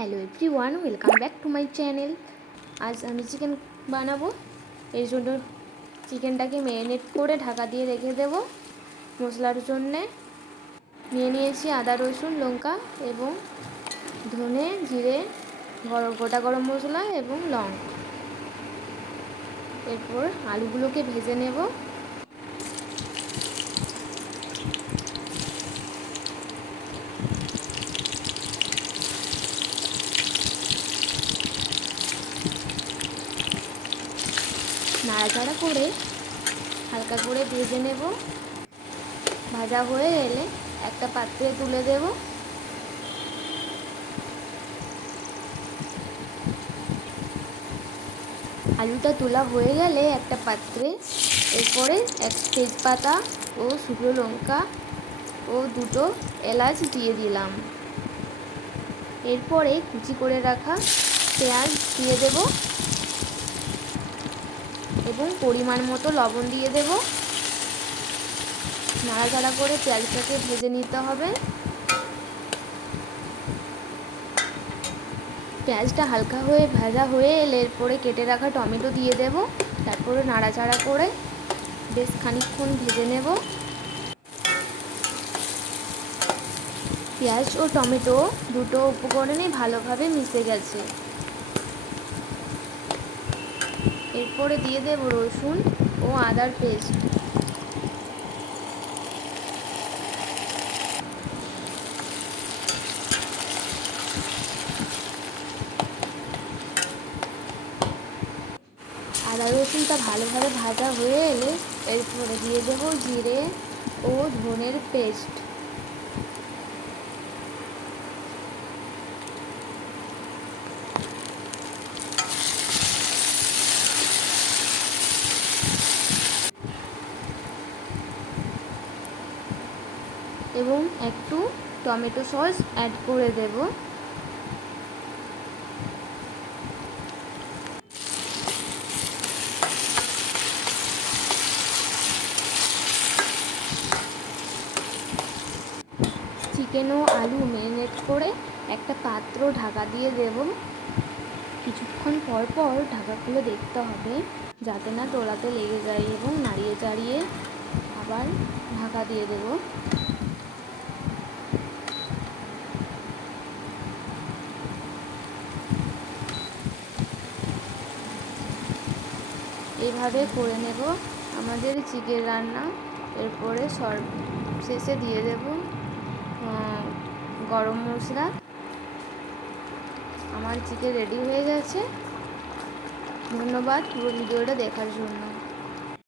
Hello everyone, welcome back to my channel. আজ আমি chicken বানাবো। এর জন্য চিকেনটাকে ম্যারিনেট করে ঢাকা দিয়ে রেখে দেব। মশলার জন্যে নিয়ে নিয়েছি আদা, রসুন, লঙ্কা এবং ধনে, জিরে, গোটা গরম মশলা এবং লং। এরপর আলুগুলোকে ভেজে নেব। নাড়াচাড়া করে হালকা করে ভেজে নেব। ভাজা হয়ে এলে একটা পাত্রে তুলে দেব। আলুটা তোলা হয়ে গেলে একটা পাত্রে এরপরে এক তেজপাতা ও শুকনো লঙ্কা ও দুটো এলাচ দিয়ে দিলাম। এরপরে কুচি করে রাখা পেঁয়াজ দিয়ে দেব এবং পরিমাণ মতো লবণ দিয়ে দেব। নাড়াচাড়া করে পেঁয়াজটাকে ভেজে নিতে হবে। পেঁয়াজটা হালকা হয়ে ভাজা হয়ে এলে এরপরে কেটে রাখা টমেটো দিয়ে দেব। তারপরে নাড়াচাড়া করে বেশ খানিকক্ষণ ভেজে নেব। পেঁয়াজ ও টমেটো দুটো উপকরণে ভালোভাবে মিশে গেছে। এরপরে দিয়ে দেব রসুন ও আদার পেস্ট। আদা রসুনটা ভালোভাবে ভাজা হয়ে এলে এরপরে দিয়ে দেব জিরে ও ধনের পেস্ট। এবং একটু টমেটো সস অ্যাড করে দেব। চিকেন ও আলু ম্যারিনেট করে একটা পাত্র ঢাকা দিয়ে দেব। কিছুক্ষণ পর পর ঢাকা খুলে দেখতে হবে যাতে না তলাতে লেগে যায় এবং নাড়িয়ে চাড়িয়ে আবার ঢাকা দিয়ে দেব। এইভাবে করে নেব আমাদের চিকেন রান্না। এরপরে শেষে দিয়ে দেব গরম মশলা। আমার চিকেন রেডি হয়ে গেছে। ধন্যবাদ পুরো ভিডিওটা দেখার জন্য।